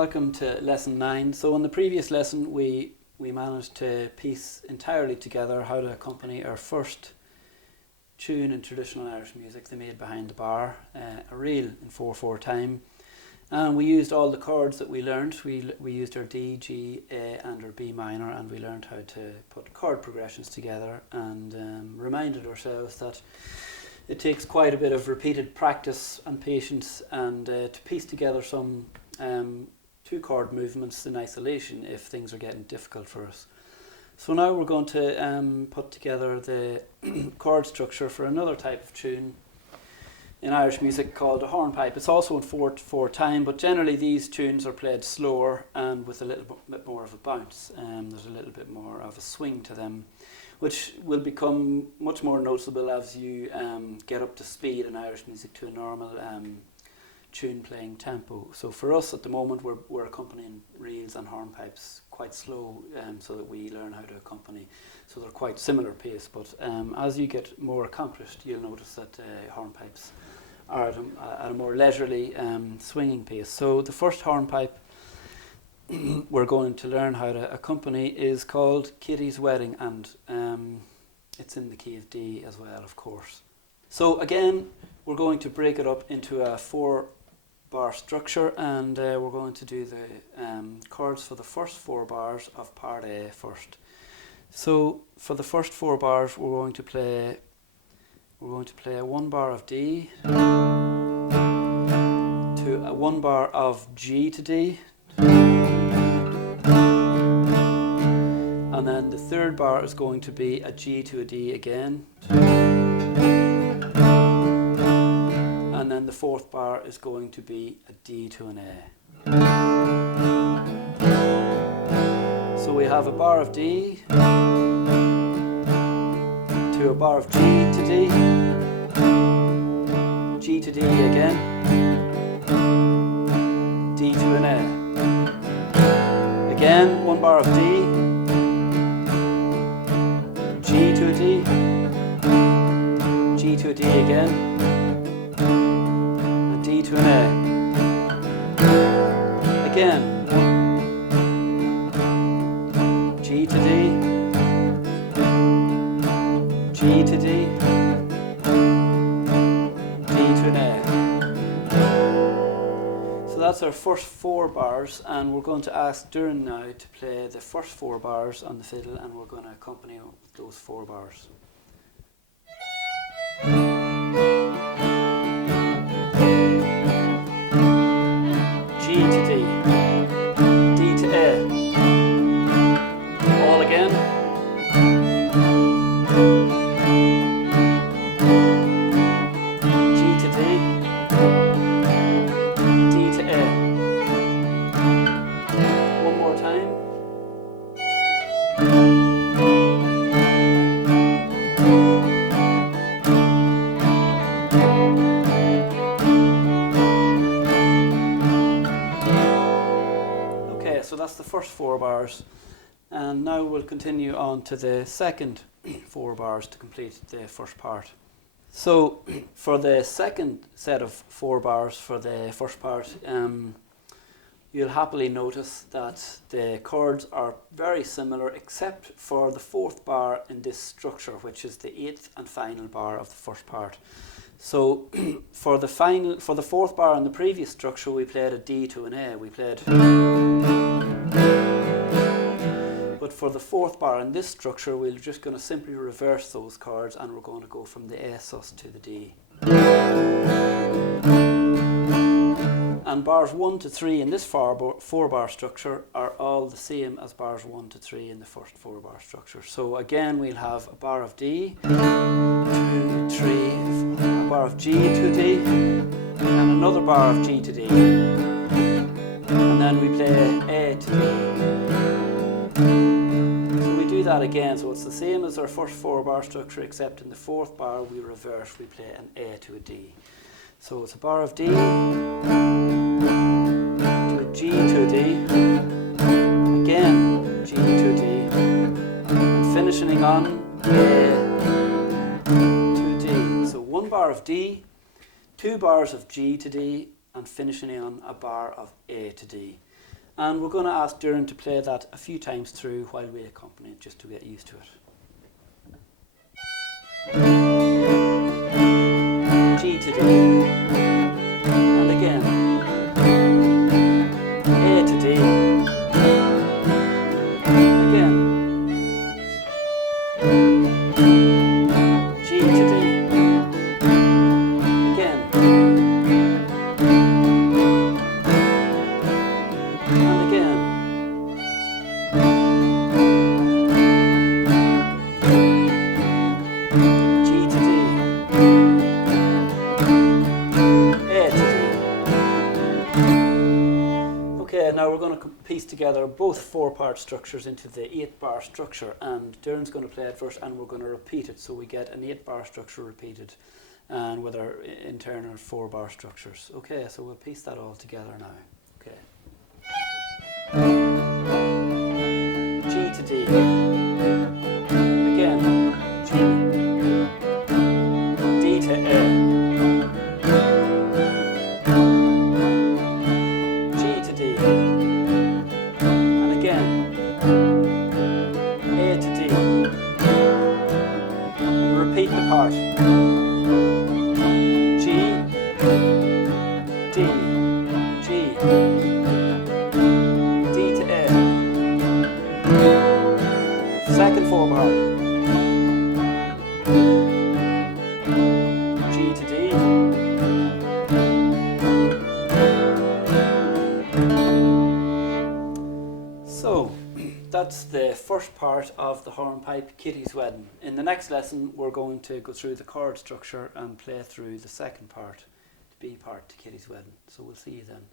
Welcome to lesson 9. So in the previous lesson we managed to piece entirely together how to accompany our first tune in traditional Irish music, the Maid Behind the Bar, a reel in 4/4 time. And we used all the chords that we learned. We used our D, G, A and our B minor, and we learned how to put chord progressions together and reminded ourselves that it takes quite a bit of repeated practice and patience and to piece together some two chord movements in isolation if things are getting difficult for us. So now we're going to put together the chord structure for another type of tune in Irish music called a hornpipe. It's also in 4/4 time, but generally these tunes are played slower and with a little bit more of a bounce. There's a little bit more of a swing to them, which will become much more noticeable as you get up to speed in Irish music to a normal tune playing tempo. So for us at the moment we're accompanying reels and hornpipes quite slow so that we learn how to accompany. So they're quite similar pace, but as you get more accomplished you'll notice that hornpipes are at a more leisurely swinging pace. So the first hornpipe we're going to learn how to accompany is called Kitty's Wedding, and it's in the key of D as well, of course. So again we're going to break it up into a 4-bar structure, and we're going to do the chords for the first 4 bars of part A first. So for the first 4 bars we're going to play a 1 bar of D to a 1 bar of G to D, and then the 3rd bar is going to be a G to a D again, and then the 4th bar is going to be a D to an A. So we have a bar of D to a bar of G to D, G to D again, D to an A. Again, 1 bar of D, G to a D, G to a D again, and D to an A. Again, G to D, G to D, D to an A. So that's our first 4 bars, and we're going to ask Doireann now to play the first 4 bars on the fiddle, and we're going to accompany with those 4 bars. G to D, D to A. All again. G to D, D to A. One more time. Okay, so that's the first 4 bars. And now we'll continue on to the second 4 bars to complete the first part. So for the second set of 4 bars for the first part, you'll happily notice that the chords are very similar except for the 4th bar in this structure, which is the 8th and final bar of the first part. So for the 4th bar in the previous structure we played a D to an A. But for the 4th bar in this structure we're just going to simply reverse those chords, and we're going to go from the A sus to the D. And bars 1 to 3 in this 4-bar structure are all the same as bars 1 to 3 in the first 4-bar structure. So again we'll have a bar of D, 2, 3, 4, a bar of G to D, and another bar of G to D. And then we play A to D. So we do that again, so it's the same as our first 4-bar structure, except in the 4th bar we reverse, we play an A to a D. So it's a bar of D to a G to a D, again G to a D, and finishing on A to D. So 1 bar of D, 2 bars of G to D, and finishing on a bar of A to D. And we're going to ask Doireann to play that a few times through while we accompany it, just to get used to it. G to D. And again. A to D. Again. G to D. Again. And again. G to D. A to D. Okay, now we're going to piece together both 4-part structures into the 8-bar structure, and Doireann's going to play it first and we're going to repeat it, so we get an 8-bar structure repeated and with our internal 4-bar structures. Okay, so we'll piece that all together now. Okay. G to D. Again. G. D to A. G to D. And again. A to D. And repeat the part. G. D. G. D to A. Second 4-bar. G to D. So, that's the first part of the hornpipe Kitty's Wedding. In the next lesson, we're going to go through the chord structure and play through the second part, the B part to Kitty's Wedding. So we'll see you then.